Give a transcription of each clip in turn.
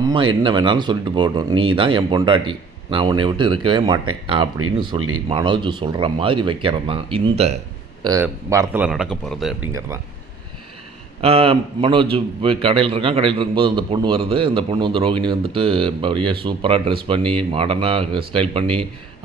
அம்மா என்ன வேணாலும் சொல்லிட்டு போகட்டும், நீ தான் என் பொண்டாட்டி, நான் உன்னை விட்டு இருக்கவே மாட்டேன் அப்படின்னு சொல்லி மனோஜ் சொல்கிற மாதிரி வைக்கிறது தான் இந்த வாரத்தில் நடக்க போகிறது அப்படிங்கிறது தான். மனோஜ் கடையில் இருக்கான். கடையில் இருக்கும்போது இந்த பொண்ணு வருது. இந்த பொண்ணு வந்து ரோகிணி வந்துட்டு அப்படியே சூப்பராக ட்ரெஸ் பண்ணி மாடர்னாக ஸ்டைல் பண்ணி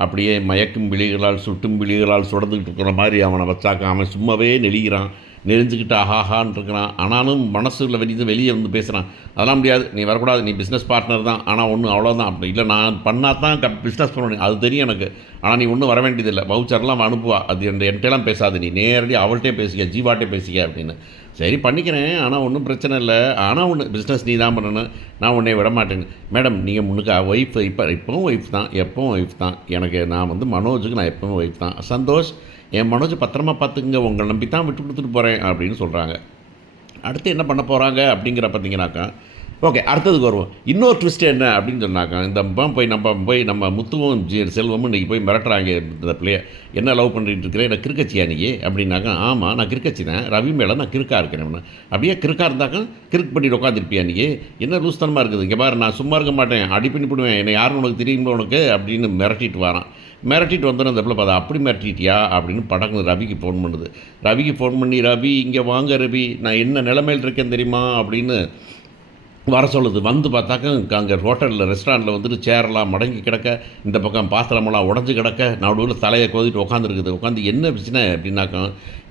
அப்படியே மயக்கும் விழிகளால் சுட்டும் விழிகளால் சுடந்துக்கிட்டு இருக்கிற மாதிரி அவனை வச்சாக்க அவன் சும்மாவே நெளிகிறான். நெறிஞ்சிக்கிட்டு ஆஹாஹான் இருக்கிறான். ஆனாலும் மனசில் வெளியே வந்து பேசுகிறான். அதெல்லாம் முடியாது, நீ வரக்கூடாது, நீ பிஸ்னஸ் பார்ட்னர் தான், ஆனால் ஒன்றும் அவ்வளோதான். அப்படி இல்லை, நான் பண்ணால் தான் பிஸ்னஸ் பண்ண முடியும், அது தெரியும் எனக்கு. ஆனால் நீ ஒன்றும் வர வேண்டியதில்லை, வவுச்சர்லாம் அனுப்புவா, அது என்கிட்டலாம் பேசாது, நீ நேரடி அவள்கிட்டே பேசிக்க, ஜீவாட்டே பேசிக்க அப்படின்னு. சரி பண்ணிக்கிறேன், ஆனால் ஒன்றும் பிரச்சனை இல்லை. ஆனால் ஒன்று பிஸ்னஸ் நீ தான் பண்ணணும், நான் உன்னை விட மாட்டேன்னு. மேடம் நீங்கள் முன்னுக்கு ஒய்ஃப், இப்போவும் ஒய்ஃப் தான், எப்பவும் ஒய்ஃப் தான் எனக்கு. நான் வந்து மனோஜுக்கு நான் எப்பவும் ஒய்ஃப் தான். சந்தோஷ், என் மனோஜ் பத்திரமா பார்த்துக்குங்க, உங்களை நம்பி தான் விட்டு கொடுத்துட்டு போகிறேன் அப்படின்னு சொல்கிறாங்க. அடுத்து என்ன பண்ண போகிறாங்க அப்படிங்கிற பார்த்தீங்கன்னாக்கா, ஓகே அடுத்ததுக்கு வருவோம். இன்னொரு ட்விஸ்ட் என்ன அப்படின்னு சொன்னாக்கா, இந்த நம்ம முத்துவும் செல்வமும் இன்றைக்கி போய் மிரட்டுறாங்க இந்த பிள்ளைய. என்ன லவ் பண்ணிட்டு இருக்கிறேன், என்ன கிறுக்கச்சியா நீ அப்படின்னாக்கா, ஆமாம் நான் கிறுக்கச்சி தான், ரவி மேலே நான் கிறுக்காக இருக்கிறேன். அப்படியே கிறுக்காக இருந்தாக்கா கிறுக்கு பண்ணிட்டு உட்காந்துருப்பியா நீ, என்ன லூஸ்தனமாக இருக்குது, இங்கே பாரு நான் சும்மா இருக்க மாட்டேன், அடி பண்ணி போடுவேன், என்னை யாருன்னு உனக்கு தெரியுமா உனக்கு அப்படின்னு மிரட்டிட்டு வரான். மிரட்டிட்டு வந்தோன்னே அந்த பிள்ளை பார்த்தா அப்படி மிரட்டிட்டியா அப்படின்னு படக்குன்னு ரவிக்கு ஃபோன் பண்ணுது. ரவிக்கு ஃபோன் பண்ணி, ரவி இங்கே வாங்க ரவி, நான் என்ன நிலைமையில் இருக்கேன் தெரியுமா அப்படின்னு வர சொல்லுது. வந்து பார்த்தாக்க அங்கே ஹோட்டலில் ரெஸ்டாரண்ட்டில் வந்துட்டு சேரெல்லாம் மடங்கி கிடக்க, இந்த பக்கம் பாத்திரமெல்லாம் உடஞ்சி கிடக்க, நடுவில் தலையை கோதிட்டு உட்காந்துருக்குது. உட்காந்து என்ன பிரச்சனை அப்படின்னாக்கா,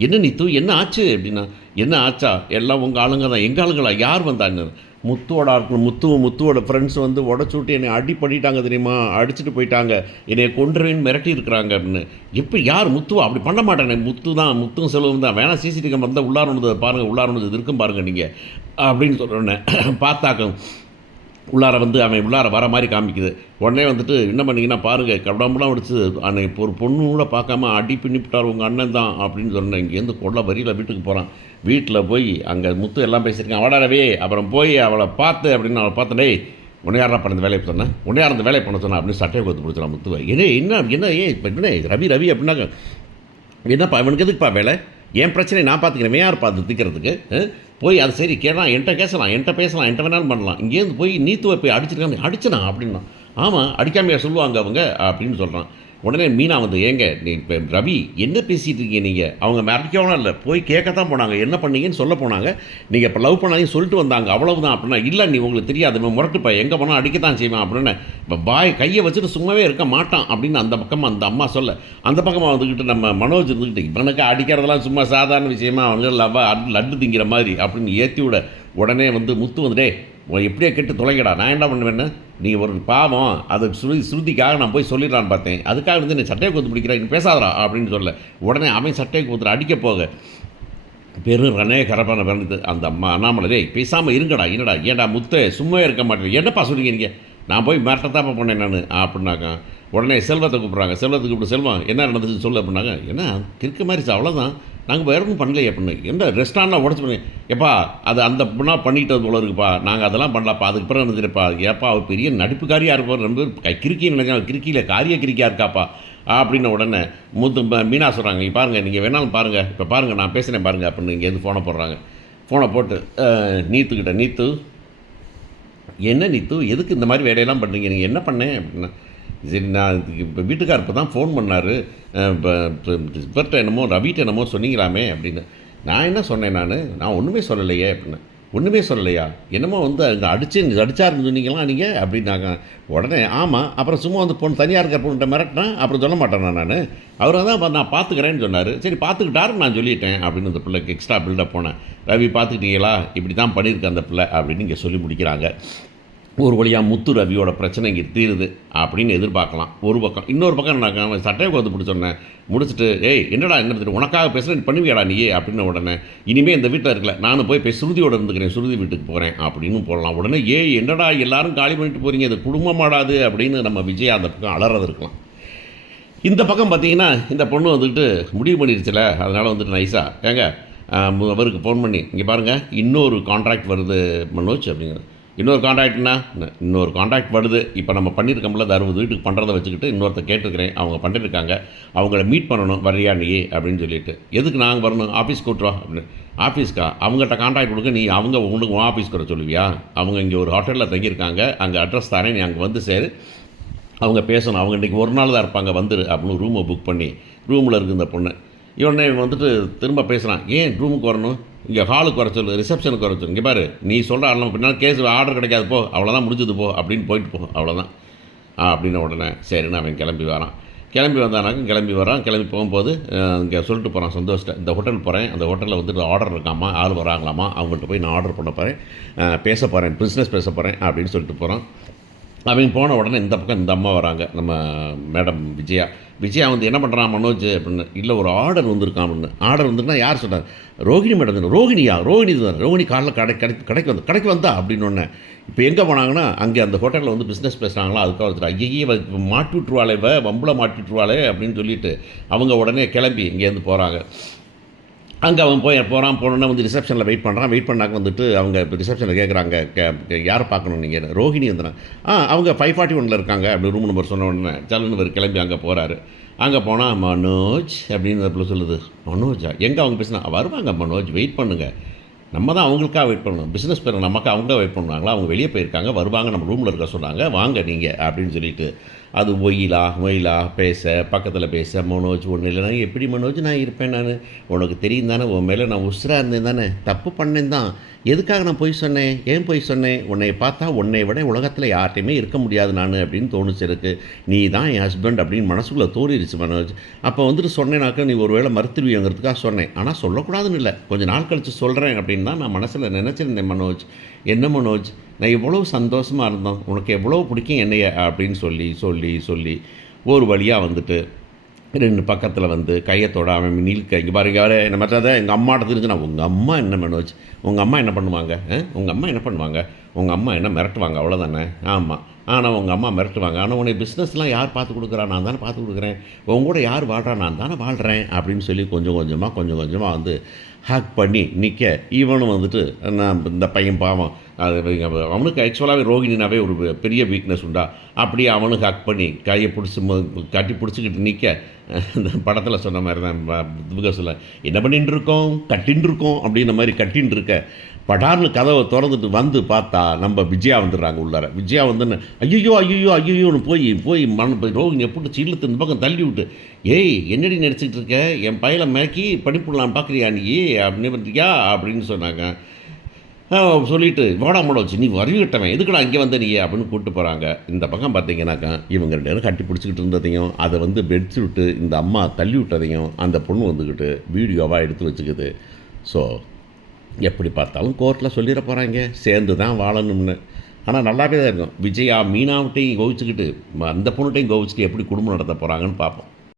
என்ன நீத்து என்ன ஆச்சு அப்படின்னா, என்ன ஆச்சா, எல்லாம் உங்கள் ஆளுங்க தான். எங்கள் ஆளுங்களா, யார் வந்தாங்க, முத்துவோட ஆட்கள், முத்துவோட ஃப்ரெண்ட்ஸ் வந்து உடச்சு விட்டு என்னை அடி பண்ணிட்டாங்க தெரியுமா, அடிச்சுட்டு போயிட்டாங்க, என்னை கொன்றுவேன்னு மிரட்டி இருக்கிறாங்க அப்படின்னு. எப்படி, யார், முத்துவா, அப்படி பண்ண மாட்டேன், முத்து தான், முத்தும் செலவும் தான், வேணால் சிசிடிவி கேமரா இருந்தால் உள்ளாரணுது பாருங்கள், உள்ளாரணுது இருக்கும் பாருங்கள் நீங்கள் அப்படின்னு சொல்கிறேன்னே. பார்த்தாக்க உள்ளார வந்து அவன் உள்ளார வர மாதிரி காமிக்குது. உடனே வந்துட்டு என்ன பண்ணிங்கன்னா பாருங்கள், கடம்பெல்லாம் அடிச்சு அன்னைக்கு ஒரு பொண்ணு கூட பார்க்காம அடி பின்னிவிட்டார் உங்கள் அண்ணன் தான் அப்படின்னு சொன்னேன். இங்கேருந்து கொள்ள வரியில் வீட்டுக்கு போகிறான். வீட்டில் போய் அங்கே முத்து எல்லாம் பேசியிருக்கான். அவடாரவே அப்புறம் போய் அவளை பார்த்து அப்படின்னு அவளை பார்த்தேன். டேய் உன்னை யாரா பண்ண வேலையை சொன்னேன், உன்னை யார் அந்த வேலையை பண்ண சொன்னா அப்படின்னு சட்டையை கொடுத்து பிடிச்சான் முத்துவை. என்ன இப்போ என்ன ரவி அப்படின்னாக்க, என்னப்பா இவனுக்கு எதுக்குப்பா வேலை, என் பிரச்சனை நான் பார்த்துக்கிறேன், யார் பார்த்து திக்கிறதுக்கு, போய் அது சரி கேட்கலாம், என்கிட்ட கேட்கலாம், என்கிட்ட பேசலாம், என்கிட்ட வேணாலும் பண்ணலாம், இங்கேருந்து போய் நீத்துவை போய் அடிச்சிருக்காங்க, அடிச்சனா அப்படின்னா, ஆமாம் அடிக்காமையா சொல்லுவாங்க அவங்க அப்படின்னு சொல்கிறான். உடனே மீனா வந்து, ஏங்க நீ இப்போ ரவி என்ன பேசிகிட்டு இருக்கீங்க நீங்கள், அவங்க மிரட்டிக்கவும் இல்லை, போய் கேட்கத்தான் போனாங்க, என்ன பண்ணீங்கன்னு சொல்ல போனாங்க, நீங்கள் இப்போ லவ் பண்ணாதீங்க சொல்லிட்டு வந்தாங்க அவ்வளவுதான் அப்படின்னா, இல்லை நீ உங்களுக்கு தெரியாது, இவன் முரட்டுப்பா, எங்கே போனால் அடிக்கத்தான் செய்வான் அப்படின்னு. இப்போ கையை வச்சுட்டு சும்மாவே இருக்க மாட்டான் அப்படின்னு அந்த பக்கமாக அந்த அம்மா சொல்ல, அந்த பக்கமாக வந்துக்கிட்டு நம்ம மனோஜ் இருந்துக்கிட்டு, இவனுக்கு அடிக்கிறதெல்லாம் சும்மா சாதாரண விஷயமா, அவங்க லட்டு திங்கிற மாதிரி அப்படின்னு ஏற்றி விட, உடனே வந்து முத்து வந்துட்டே எப்படியே கெட்டு தொலைங்கடா, நான் என்ன பண்ணுவேன்னு, நீ ஒரு பாவம், அது ஸ்ருதிக்காக நான் போய் சொல்லிடலான்னு பார்த்தேன், அதுக்காக வந்து நீ சட்டையை கொத்து பிடிக்கிறேன், நீ பேசாதரா அப்படின்னு சொல்ல, உடனே அவன் சட்டையை கொத்துட்டு அடிக்க போக பெரும் ரனே கரப்பான பிறந்து அந்த அம்மா அண்ணாமலை, டேய் பேசாமல் இருங்கடா, என்னடா ஏன்டா முத்தை சும்மா இருக்க மாட்டேன், என்னப்பா சொல்லுங்க நீங்கள், நான் போய் மிரட்டத்தாப்பா பண்ணேன் நான் அப்படின்னாக்கா. உடனே செல்வத்தை கூப்பிட்றாங்க. செல்வத்தை கூப்பிட்டு, செல்வம் என்ன நடந்துச்சுன்னு சொல்லு அப்படின்னாங்க. என்ன கிறுக்க மாதிரி அவ்வளோதான், நாங்கள் வேறு ஒன்றும் பண்ணலையே அப்படின்னு. என்ன ரெஸ்டாரண்ட்லாம் உடச்சு பண்ணி, எப்பா அது அந்த பொண்ணாக பண்ணிட்டு போல இருக்குப்பா, நாங்கள் அதெல்லாம் பண்ணலாப்பா, அதுக்கு பிறகு நினைச்சிருப்பா, ஏப்பா அவர் பெரிய நடிப்புக்காரியாக இருப்பார், ரொம்ப கிறுக்கின்னு நினைக்கிறேன், கிறுக்கியில் காரிய கிறுக்கியாக இருக்காப்பா அப்படின்னு. உடனே மீனா சொல்கிறாங்க, பாருங்கள் நீங்கள் வேணாலும் பாருங்கள், இப்போ பாருங்கள் நான் பேசுகிறேன் பாருங்கள் அப்படின்னு. இங்கேருந்து ஃபோனை போடுறாங்க. ஃபோனை போட்டு நீத்துக்கிட்ட, நீத்து என்ன நீத்து எதுக்கு இந்த மாதிரி வேலையெல்லாம் பண்ணுறீங்க, நீங்கள் என்ன பண்ணேன் அப்படின்னா, சரி நான் இப்போ வீட்டுக்கார் இப்போ தான் ஃபோன் பண்ணார், இப்போ இவர்கிட்ட என்னமோ ரவிட்ட என்னமோ சொன்னீங்களாமே அப்படின்னு. நான் என்ன சொன்னேன், நான் ஒன்றுமே சொல்லலையே அப்படின்னு. ஒன்றுமே சொல்லலையா, என்னமோ வந்து அங்கே அடிச்சாருன்னு சொன்னீங்களா நீங்கள் அப்படின்னாங்க. உடனே ஆமாம், அப்புறம் சும்மா வந்து பொண்ணு தனியாக இருக்கிற பொண்ணுகிட்ட மிரட்டினா அப்புறம் சொல்ல மாட்டேன் நான், அவரை தான் நான் பார்த்துக்கிறேன்னு சொன்னார், சரி பார்த்துக்கிட்டாருன்னு நான் சொல்லிட்டேன் அப்படின்னு அந்த பிள்ளைக்கு எக்ஸ்ட்ரா பில்டப் போனேன். ரவி பார்த்துக்கிட்டீங்களா, இப்படி தான் பண்ணியிருக்கேன் அந்த பிள்ளை அப்படின்னு இங்கே சொல்லி முடிக்கிறாங்க. ஒரு வழியாக முத்து ரவியோட பிரச்சனை இங்கே தீருது அப்படின்னு எதிர்பார்க்கலாம் ஒரு பக்கம். இன்னொரு பக்கம் நான் சட்டையை கொடுத்து பிடிச்சோன்னேன் முடிச்சுட்டு, ஏய் என்னடா என்ன உனக்காக பேசுகிறேன் பண்ணுவியாடா நீயே அப்படின்னு. உடனே இனிமேல் இந்த வீட்டில் இருக்கல, நானும் போய் சுருதியோடு இருந்துக்கிறேன், சுருதி வீட்டுக்கு போகிறேன் அப்படின்னு போடலாம். உடனே என்னடா எல்லாரும் காலி பண்ணிட்டு போகிறீங்க, இது குடும்பமாடாது அப்படின்னு நம்ம விஜய் அந்த பக்கம் அலறது இருக்கலாம். இந்த பக்கம் பார்த்தீங்கன்னா இந்த பொண்ணு வந்துக்கிட்டு முடிவு பண்ணிடுச்சுல, அதனால் வந்துட்டு நைஸாக ஏங்க அவருக்கு ஃபோன் பண்ணி, இங்கே பாருங்கள் இன்னொரு கான்ட்ராக்ட் வருது மனோஜ் அப்படிங்கிறது. இன்னொரு கான்ட்ராக்ட் வருது, இப்போ நம்ம பண்ணியிருக்கோம்ல, அது 60 வீட்டுக்கு பண்ணுறதை வச்சுக்கிட்டு இன்னொருத்த கேட்டுருக்கிறேன், அவங்க பண்ணிட்டுருக்காங்க, அவங்கள மீட் பண்ணணும், வரியா நீ அப்படின்னு சொல்லிட்டு. எதுக்கு நாங்கள் வரணும், ஆஃபீஸ் கூட்டுவா அப்படின்னு. ஆஃபீஸ்க்கா அவங்ககிட்ட கான்டாக்ட் கொடுக்க நீ அவங்க உங்களுக்கு ஆஃபீஸ்க்கு வர சொல்லுவியா? அவங்க இங்கே ஒரு ஹோட்டலில் தங்கியிருக்காங்க, அங்கே அட்ரஸ் தரேன், நீ அங்கே வந்து சேரு, அவங்க பேசணும், அவங்க இன்றைக்கி ஒரு நாள் தான் இருப்பாங்க, வந்துரு அப்படின்னு ரூமை புக் பண்ணி ரூமில் இருக்குது இந்த பொண்ணு. இவனே வந்துட்டு திரும்ப பேசுகிறான், ஏன் ரூமுக்கு வரணும், இங்கே ஹாலுக்கு வர சொல்லு, ரிசப்ஷனுக்கு வர சொல்லு, இங்கே பாரு நீ சொல்கிற ஆடலாம் பின்னால் கேஸ் ஆர்டர் கிடைக்காது போ, அவ்வளோதான் முடிஞ்சது போ அப்படின்னு போயிட்டு போ, அவ்வளோதான் அப்படின்ன உடனே சரின்னு அவன் கிளம்பி வரான். கிளம்பி வந்தானாக்கும் கிளம்பி வரான். கிளம்பி போகும்போது இங்கே சொல்லிட்டு போகிறான் சந்தோஷ்ட, இந்த ஹோட்டல் போகிறேன், அந்த ஹோட்டலில் வந்துட்டு ஆர்டர் இருக்காமா, ஆள் வராங்களாமா, அவங்கள்ட்ட போய் நான் ஆர்டர் பண்ண போகிறேன், பேச போகிறேன், பிஸ்னஸ் பேச போகிறேன் அப்படின்னு சொல்லிட்டு போகிறான். அவங்க போன உடனே இந்த பக்கம் இந்த அம்மா வராங்க, நம்ம மேடம் விஜயா. விஜயா வந்து என்ன பண்ணுறான் மனோஜ் அப்படின்னு, இல்லை ஒரு ஆர்டர் வந்திருக்கான் அப்படின்னு. ஆர்டர் வந்துருக்குன்னா யார் சொன்னார்? ரோகிணி மேடம் தானே. ரோகிணியா? ரோகிணி தான். ரோகிணி காலைல கடைக்கு வந்தா அப்படின்னு ஒன்று. இப்போ எங்கே போனாங்கன்னா அங்கே அந்த ஹோட்டலில் வந்து பிஸ்னஸ் பேசுகிறாங்களா, அதுக்காக வந்துட்டு ஐயே மாட்டி விட்ருவாளே, வம்புல மாட்டி விட்ருவாளே அப்படின்னு சொல்லிட்டு அவங்க உடனே கிளம்பி இங்கேருந்து போகிறாங்க. அங்கே அவன் போனோன்னே வந்து ரிசப்ஷனில் வெயிட் பண்ணாக்க வந்துட்டு அவங்க இப்போ ரிசப்ஷனில் கேட்குறாங்க, யாரை பார்க்கணும் நீங்கள்? ரோஹிணி வந்துடுறேன். அவங்க 541 இருக்காங்க அப்படி ரூம் நம்பர் சொன்ன உடனே சலுன்னு ஒரு கிளம்பி அங்கே போகிறாரு. அங்கே போனால் மனோஜ் அப்படின்னு சொல்லுது. மனோஜா? எங்கே அவங்க பேசினா வருவாங்க மனோஜ், வெயிட் பண்ணுங்கள், நம்ம தான் அவங்களுக்காக வெயிட் பண்ணணும், பிஸ்னஸ் பேர் நமக்கு அவங்க வெயிட் பண்ணுவாங்களா, அவங்க வெளியே போயிருக்காங்க, வருவாங்க, நம்ம ரூமில் இருக்க சொன்னாங்க, வாங்க நீங்கள் அப்படின்னு சொல்லிட்டு அது ஒயிலா பேச, பக்கத்தில் பேச, மனோஜ் ஒன்றும் இல்லைனா எப்படி மனோஜ் நான் இருப்பேன், நான் உனக்கு தெரியும் தானே, உன் மேலே நான் உசுராக இருந்தேன் தானே, தப்பு பண்ணேன் தான், எதுக்காக நான் போய் சொன்னேன், ஏன் போய் சொன்னேன், உன்னை பார்த்தா உன்னை விட உலகத்தில் யார்ட்டையுமே இருக்க முடியாது நான் அப்படின்னு தோணுச்சு எனக்கு, நீ தான் என் ஹஸ்பண்ட் அப்படின்னு மனசுக்குள்ளே தோணிடுச்சு மனோஜ். அப்போ வந்துட்டு சொன்னேனாக்க நீ ஒரு வேளை மறுத்துருவியங்கிறதுக்காக சொன்னேன், ஆனால் சொல்லக்கூடாதுன்னு இல்லை, கொஞ்சம் நாள் கழித்து சொல்கிறேன் அப்படின்னு தான் நான் மனசில் நினச்சிருந்தேன் மனோஜ். என்ன மனோஜ், நான் எவ்வளோ சந்தோஷமாக இருந்தோம், உனக்கு எவ்வளோ பிடிக்கும் என்னைய அப்படின்னு சொல்லி ஒரு வழியாக வந்துட்டு 2 பக்கத்தில் வந்து கையத்தோட அவன் நீல்க இங்கே பாருங்க யார் என்ன மற்றாத எங்கள் அம்மாட்ட தெரிஞ்சுனா, உங்கள் அம்மா என்ன மனோஜ், உங்கள் அம்மா என்ன பண்ணுவாங்க, உங்கள் அம்மா என்ன பண்ணுவாங்க, உங்கள் அம்மா என்ன மிரட்டுவாங்க அவ்வளோதானே? ஆமாம், ஆனால் உங்கள் அம்மா மிரட்டுவாங்க, ஆனால் உன்னை பிஸ்னஸ்லாம் யார் பார்த்து கொடுக்குறா, நான் தானே பார்த்து கொடுக்குறேன், உங்க கூட யார் வாழ்கிறா, நான் தானே வாழ்கிறேன் அப்படின்னு சொல்லி கொஞ்சம் கொஞ்சமாக வந்து ஹேக் பண்ணி நிற்க, இவனும் வந்துட்டு நான் இந்த பையன் பாவம், அது அவனுக்கு ஆக்சுவலாகவே ரோகிணினாவே ஒரு பெரிய வீக்னஸ் உண்டா, அப்படியே அவனுக்கு ஹேக் பண்ணி கையை கட்டி பிடிச்சிக்கிட்டு நிற்க, இந்த படத்தில் சொன்ன மாதிரி தான் சொல்ல என்ன பண்ணிட்டு இருக்கோம், கட்டின்னு இருக்கோம் அப்படின்ற மாதிரி கட்டின்னு இருக்க, படார்னு கதவை திறந்துட்டு வந்து பார்த்தா நம்ம விஜயா வந்துடுறாங்க உள்ளார. விஜயா வந்துன்னு ஐயோன்னு போய் ரோகிணி எப்படி சீலத்து இந்த பக்கம் தள்ளி விட்டு, ஏய் என்னடி நினச்சிக்கிட்டு இருக்க, என் பையனை மேக்கி படிப்புடலாம் பார்க்குறியா நீ அப்படின்னு பண்ணுறியா அப்படின்னு சொன்னாங்க. சொல்லிவிட்டு வாடா வச்சு நீ வருவிட்டவன் எதுக்குடா அங்கே வந்த நீ அப்படின்னு கூப்பிட்டு போகிறாங்க. இந்த பக்கம் பார்த்தீங்கன்னாக்கா இவங்க 2 பேரும் கட்டி பிடிச்சிக்கிட்டு இருந்ததையும் அதை வந்து பெட்ஷீட்டு இந்த அம்மா தள்ளி விட்டதையும் அந்த பொண்ணு வந்துக்கிட்டு வீடியோவாக எடுத்து வச்சுக்குது. ஸோ எப்படி பார்த்தாலும் கோர்ட்டில் சொல்லிட போகிறாங்க சேர்ந்து தான் வாழணும்னு. ஆனால் நல்லாவே தான் இருக்கும். விஜயா மீனாவிட்டையும் கோவிச்சுக்கிட்டு அந்த பொண்ணுகிட்டையும் கோவிச்சுட்டு எப்படி குடும்பம் நடத்த போகிறாங்கன்னு பார்ப்போம்.